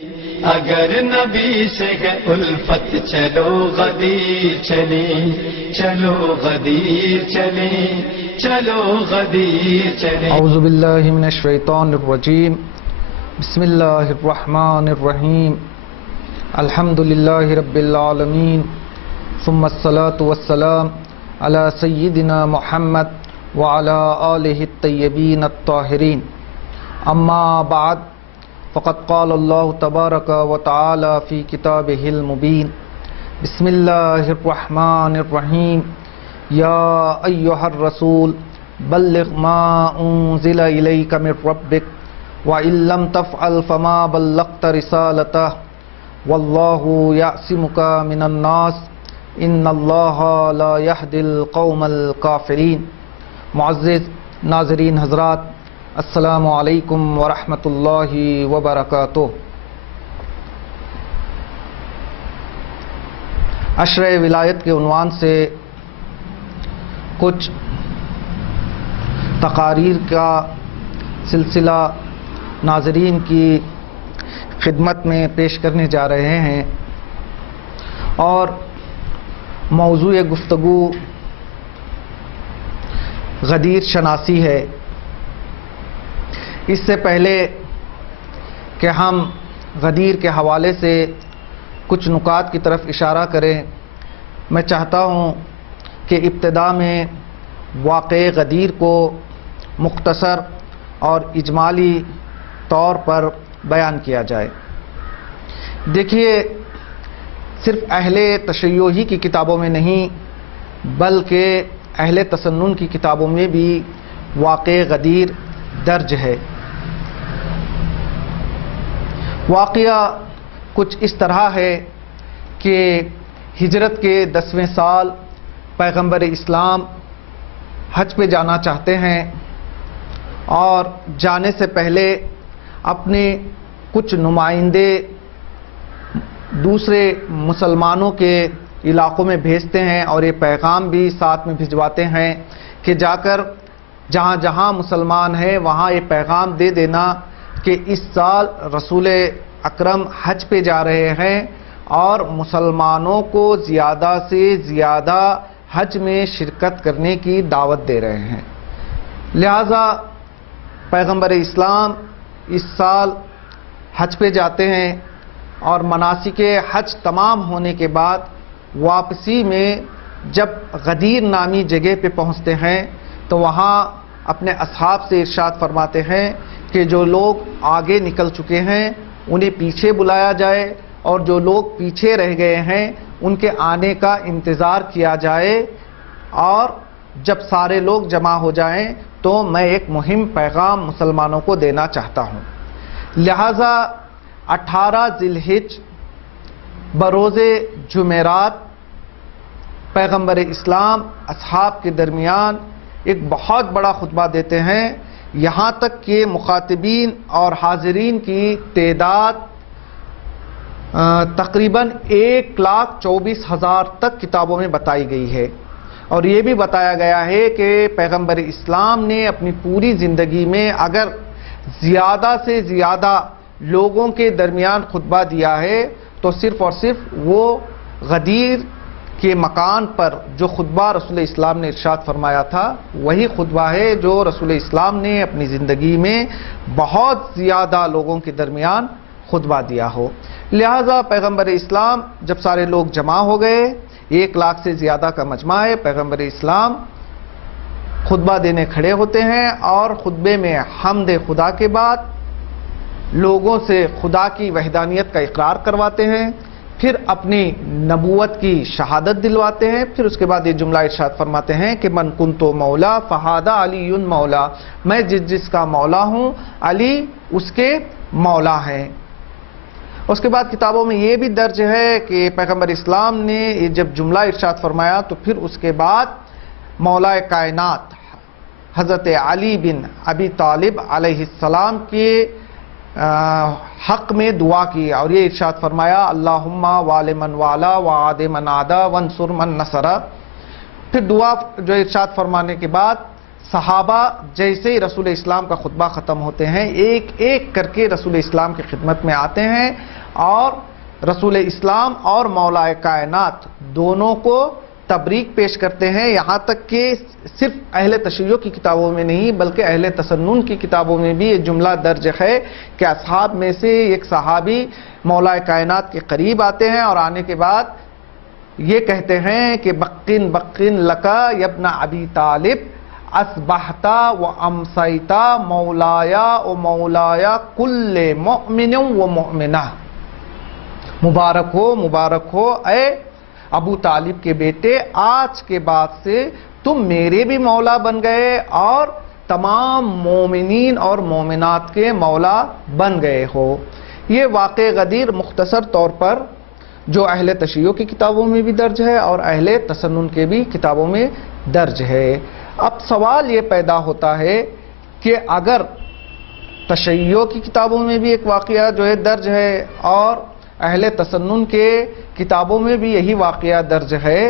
اگر نبی سے ہے الفت چلو غدیر چلیں، چلو غدیر چلیں، چلو غدیر چلیں۔ اعوذ باللہ من الشیطان الرجیم، بسم اللہ الرحمن الرحیم، الحمد للہ رب العالمین، ثم الصلاة والسلام علی سیدنا محمد وعلی آلہ الطیبین الطاہرین، اما بعد فقد قال اللہ تبارک و تعالی فی کتابہ المبین، بسم اللہ الرحمن الرحیم، یا ایہا الرسول بلغ ما انزل الیک من ربک وَإِن لَّمْ تَفْعَلْ فَمَا بَلَّغْتَ رِسَالَتَهُ وَاللَّهُ يَعْصِمُكَ مِنَ النَّاسِ إِنَّ اللَّهَ لَا يَهْدِي الْقَوْمَ الْكَافِرِينَ۔ معزز ناظرین حضرات، السلام علیکم ورحمۃ اللہ وبرکاتہ۔ عشرہ ولایت کے عنوان سے کچھ تقاریر کا سلسلہ ناظرین کی خدمت میں پیش کرنے جا رہے ہیں، اور موضوع گفتگو غدیر شناسی ہے۔ اس سے پہلے کہ ہم غدیر کے حوالے سے کچھ نکات کی طرف اشارہ کریں، میں چاہتا ہوں کہ ابتدا میں واقع غدیر کو مختصر اور اجمالی طور پر بیان کیا جائے۔ دیکھیے، صرف اہل تشیع ہی کی کتابوں میں نہیں بلکہ اہل تسنن کی کتابوں میں بھی واقع غدیر درج ہے۔ واقعہ کچھ اس طرح ہے کہ ہجرت کے 10ویں سال پیغمبر اسلام حج پہ جانا چاہتے ہیں، اور جانے سے پہلے اپنے کچھ نمائندے دوسرے مسلمانوں کے علاقوں میں بھیجتے ہیں، اور یہ پیغام بھی ساتھ میں بھجواتے ہیں کہ جا کر جہاں جہاں مسلمان ہیں وہاں یہ پیغام دے دینا کہ اس سال رسول اکرم حج پہ جا رہے ہیں اور مسلمانوں کو زیادہ سے زیادہ حج میں شرکت کرنے کی دعوت دے رہے ہیں۔ لہذا پیغمبر اسلام اس سال حج پہ جاتے ہیں، اور مناسک حج تمام ہونے کے بعد واپسی میں جب غدیر نامی جگہ پہ پہنچتے ہیں تو وہاں اپنے اصحاب سے ارشاد فرماتے ہیں کہ جو لوگ آگے نکل چکے ہیں انہیں پیچھے بلایا جائے، اور جو لوگ پیچھے رہ گئے ہیں ان کے آنے کا انتظار کیا جائے، اور جب سارے لوگ جمع ہو جائیں تو میں ایک مہم پیغام مسلمانوں کو دینا چاہتا ہوں۔ لہذا 18 ذی الحجہ بروز جمعرات پیغمبر اسلام اصحاب کے درمیان ایک بہت بڑا خطبہ دیتے ہیں، یہاں تک کہ مخاطبین اور حاضرین کی تعداد تقریباً 1,24,000 تک کتابوں میں بتائی گئی ہے، اور یہ بھی بتایا گیا ہے کہ پیغمبر اسلام نے اپنی پوری زندگی میں اگر زیادہ سے زیادہ لوگوں کے درمیان خطبہ دیا ہے تو صرف اور صرف وہ غدیر کے مکان پر جو خطبہ رسول اسلام نے ارشاد فرمایا تھا وہی خطبہ ہے جو رسول اسلام نے اپنی زندگی میں بہت زیادہ لوگوں کے درمیان خطبہ دیا ہو۔ لہذا پیغمبر اسلام جب سارے لوگ جمع ہو گئے، 1 لاکھ سے زیادہ کا مجمع ہے، پیغمبر اسلام خطبہ دینے کھڑے ہوتے ہیں، اور خطبے میں حمد خدا کے بعد لوگوں سے خدا کی وحدانیت کا اقرار کرواتے ہیں، پھر اپنی نبوت کی شہادت دلواتے ہیں، پھر اس کے بعد یہ جملہ ارشاد فرماتے ہیں کہ من کنتو مولا فہذا علی مولا، میں جس کا مولا ہوں علی اس کے مولا ہیں۔ اس کے بعد کتابوں میں یہ بھی درج ہے کہ پیغمبر اسلام نے جب جملہ ارشاد فرمایا تو پھر اس کے بعد مولا کائنات حضرت علی بن ابی طالب علیہ السلام کے حق میں دعا کی، اور یہ ارشاد فرمایا اللہم وال من والا وعاد من عادا وانصر من نصر۔ پھر دعا جو ارشاد فرمانے کے بعد صحابہ جیسے ہی رسول اسلام کا خطبہ ختم ہوتے ہیں ایک ایک کر کے رسول اسلام کی خدمت میں آتے ہیں اور رسول اسلام اور مولا کائنات دونوں کو تبریک پیش کرتے ہیں، یہاں تک کہ صرف اہل تشیع کی کتابوں میں نہیں بلکہ اہل تسنن کی کتابوں میں بھی یہ جملہ درج ہے کہ اصحاب میں سے ایک صحابی مولا کائنات کے قریب آتے ہیں اور آنے کے بعد یہ کہتے ہیں کہ بقن بقن لکا یبن ابی طالب اصبحتا و امسیتا مولایا و مولایا کل مؤمن و مؤمنہ، مبارک ہو اے ابو طالب کے بیٹے، آج کے بعد سے تم میرے بھی مولا بن گئے اور تمام مومنین اور مومنات کے مولا بن گئے ہو۔ یہ واقع غدیر مختصر طور پر جو اہل تشیع کی کتابوں میں بھی درج ہے اور اہل تسنن کے بھی کتابوں میں درج ہے۔ اب سوال یہ پیدا ہوتا ہے کہ اگر تشیع کی کتابوں میں بھی ایک واقعہ جو ہے درج ہے اور اہل تسنن کے کتابوں میں بھی یہی واقعہ درج ہے،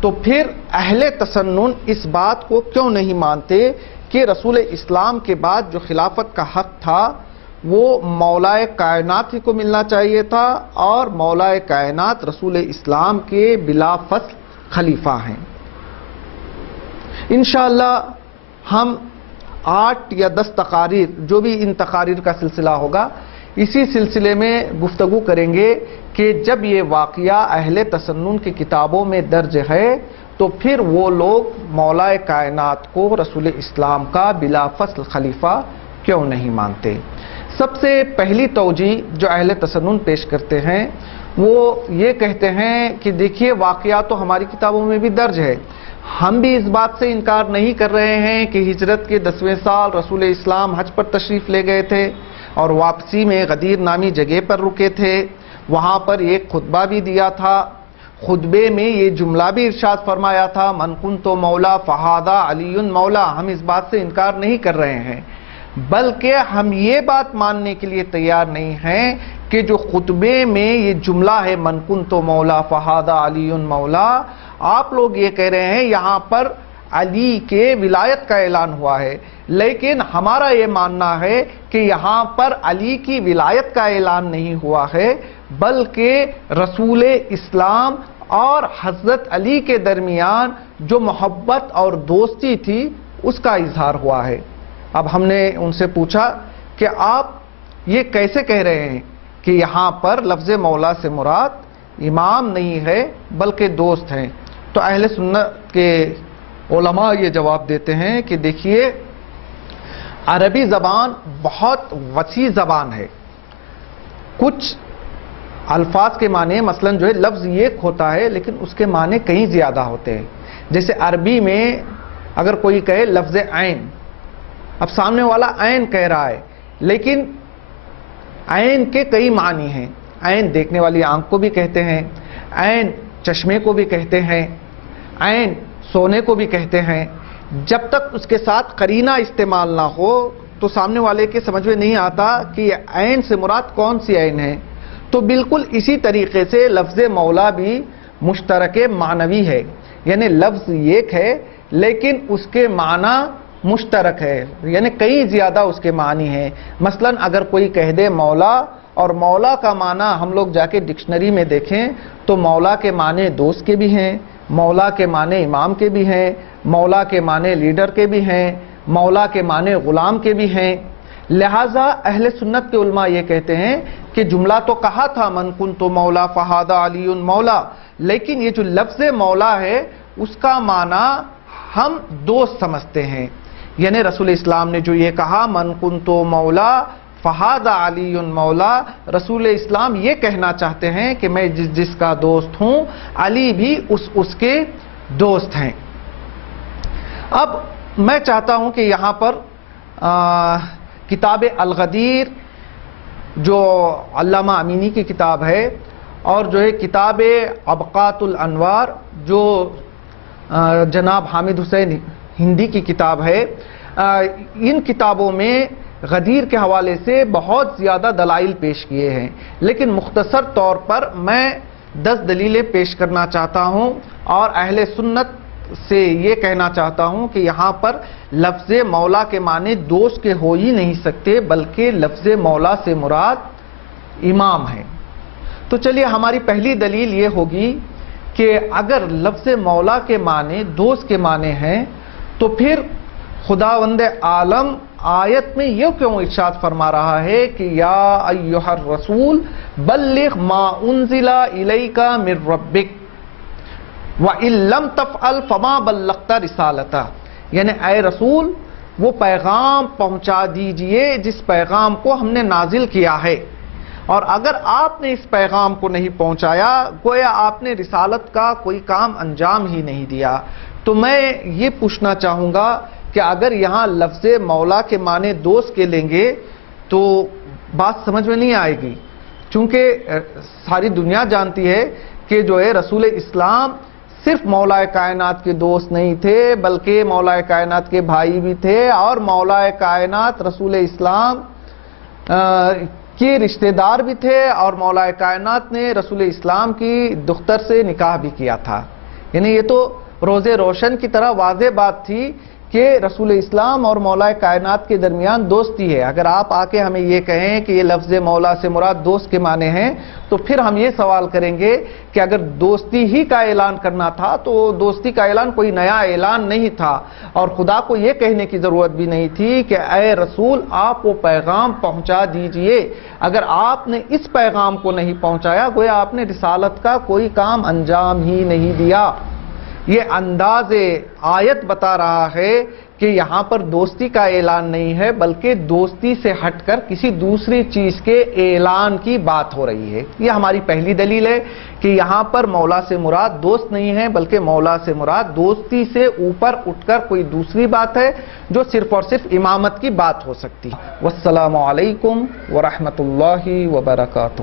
تو پھر اہل تسنن اس بات کو کیوں نہیں مانتے کہ رسول اسلام کے بعد جو خلافت کا حق تھا وہ مولا کائنات ہی کو ملنا چاہیے تھا اور مولا کائنات رسول اسلام کے بلا فصل خلیفہ ہیں۔ انشاءاللہ ہم 8 یا 10 تقاریر جو بھی ان تقاریر کا سلسلہ ہوگا اسی سلسلے میں گفتگو کریں گے کہ جب یہ واقعہ اہل تسنن کی کتابوں میں درج ہے تو پھر وہ لوگ مولا کائنات کو رسول اسلام کا بلا فصل خلیفہ کیوں نہیں مانتے۔ سب سے پہلی توجیہ جو اہل تسنن پیش کرتے ہیں وہ یہ کہتے ہیں کہ دیکھیے واقعہ تو ہماری کتابوں میں بھی درج ہے، ہم بھی اس بات سے انکار نہیں کر رہے ہیں کہ ہجرت کے 10ویں سال رسول اسلام حج پر تشریف لے گئے تھے اور واپسی میں غدیر نامی جگہ پر رکے تھے، وہاں پر ایک خطبہ بھی دیا تھا، خطبے میں یہ جملہ بھی ارشاد فرمایا تھا من کنت مولا فہذا علی مولا۔ ہم اس بات سے انکار نہیں کر رہے ہیں بلکہ ہم یہ بات ماننے کے لیے تیار نہیں ہیں کہ جو خطبے میں یہ جملہ ہے من کنت مولا فہذا علی مولا، آپ لوگ یہ کہہ رہے ہیں یہاں پر علی کے ولایت کا اعلان ہوا ہے، لیکن ہمارا یہ ماننا ہے کہ یہاں پر علی کی ولایت کا اعلان نہیں ہوا ہے بلکہ رسول اسلام اور حضرت علی کے درمیان جو محبت اور دوستی تھی اس کا اظہار ہوا ہے۔ اب ہم نے ان سے پوچھا کہ آپ یہ کیسے کہہ رہے ہیں کہ یہاں پر لفظ مولا سے مراد امام نہیں ہے بلکہ دوست ہیں؟ تو اہل سنت کے علماء یہ جواب دیتے ہیں کہ دیکھیے عربی زبان بہت وسیع زبان ہے، کچھ الفاظ کے معنی مثلا جو ہے لفظ ایک ہوتا ہے لیکن اس کے معنی کہیں زیادہ ہوتے ہیں۔ جیسے عربی میں اگر کوئی کہے لفظ عین، اب سامنے والا عین کہہ رہا ہے لیکن عین کے کئی معنی ہیں، عین دیکھنے والی آنکھ کو بھی کہتے ہیں، عین چشمے کو بھی کہتے ہیں، عین سونے کو بھی کہتے ہیں۔ جب تک اس کے ساتھ قرینہ استعمال نہ ہو تو سامنے والے کے سمجھ میں نہیں آتا کہ یہ عین سے مراد کون سی عین ہے۔ تو بالکل اسی طریقے سے لفظ مولا بھی مشترک معنوی ہے، یعنی لفظ ایک ہے لیکن اس کے معنی مشترک ہے، یعنی کئی زیادہ اس کے معنی ہیں۔ مثلا اگر کوئی کہہ دے مولا، اور مولا کا معنی ہم لوگ جا کے ڈکشنری میں دیکھیں تو مولا کے معنی دوست کے بھی ہیں، مولا کے معنی امام کے بھی ہیں، مولا کے معنی لیڈر کے بھی ہیں، مولا کے معنی غلام کے بھی ہیں۔ لہٰذا اہل سنت کے علماء یہ کہتے ہیں کہ جملہ تو کہا تھا من کنت مولا فہذا علی مولا، لیکن یہ جو لفظ مولا ہے اس کا معنی ہم دوست سمجھتے ہیں، یعنی رسول اسلام نے جو یہ کہا من کنت مولا فہذا علی مولا، رسول اسلام یہ کہنا چاہتے ہیں کہ میں جس کا دوست ہوں علی بھی اس کے دوست ہیں۔ اب میں چاہتا ہوں کہ یہاں پر کتاب الغدیر جو علامہ امینی کی کتاب ہے اور جو ہے کتاب ابقات الانوار جو جناب حامد حسین ہندی کی کتاب ہے، ان کتابوں میں غدیر کے حوالے سے بہت زیادہ دلائل پیش کیے ہیں، لیکن مختصر طور پر میں 10 دلیلیں پیش کرنا چاہتا ہوں اور اہل سنت سے یہ کہنا چاہتا ہوں کہ یہاں پر لفظ مولا کے معنی دوست کے ہو ہی نہیں سکتے، بلکہ لفظ مولا سے مراد امام ہے۔ تو چلیے ہماری پہلی دلیل یہ ہوگی کہ اگر لفظ مولا کے معنی دوست کے معنی ہیں تو پھر خداوند عالم آیت میں یہ کیوں ارشاد فرما رہا ہے کہ یا ایھا الرسول بلغ ما انزل الیک من ربک وَإِن لَّمْ تَفْعَلْ فَمَا بَلَّغْتَ رِسَالَتَهُ، یعنی اے رسول وہ پیغام پہنچا دیجئے جس پیغام کو ہم نے نازل کیا ہے، اور اگر آپ نے اس پیغام کو نہیں پہنچایا گویا آپ نے رسالت کا کوئی کام انجام ہی نہیں دیا۔ تو میں یہ پوچھنا چاہوں گا کہ اگر یہاں لفظ مولا کے معنی دوست کے لیں گے تو بات سمجھ میں نہیں آئے گی، چونکہ ساری دنیا جانتی ہے کہ جو ہے رسول اسلام صرف مولا کائنات کے دوست نہیں تھے بلکہ مولا کائنات کے بھائی بھی تھے، اور مولا کائنات رسول اسلام کے رشتہ دار بھی تھے، اور مولا کائنات نے رسول اسلام کی دختر سے نکاح بھی کیا تھا۔ یعنی یہ تو روز روشن کی طرح واضح بات تھی کہ رسول اسلام اور مولا کائنات کے درمیان دوستی ہے۔ اگر آپ آ کے ہمیں یہ کہیں کہ یہ لفظ مولا سے مراد دوست کے معنی ہیں تو پھر ہم یہ سوال کریں گے کہ اگر دوستی ہی کا اعلان کرنا تھا تو دوستی کا اعلان کوئی نیا اعلان نہیں تھا، اور خدا کو یہ کہنے کی ضرورت بھی نہیں تھی کہ اے رسول آپ وہ پیغام پہنچا دیجئے۔ اگر آپ نے اس پیغام کو نہیں پہنچایا گویا آپ نے رسالت کا کوئی کام انجام ہی نہیں دیا۔ یہ انداز آیت بتا رہا ہے کہ یہاں پر دوستی کا اعلان نہیں ہے بلکہ دوستی سے ہٹ کر کسی دوسری چیز کے اعلان کی بات ہو رہی ہے۔ یہ ہماری پہلی دلیل ہے کہ یہاں پر مولا سے مراد دوست نہیں ہے بلکہ مولا سے مراد دوستی سے اوپر اٹھ کر کوئی دوسری بات ہے جو صرف اور صرف امامت کی بات ہو سکتی ہے۔ والسلام علیکم ورحمۃ اللہ وبرکاتہ۔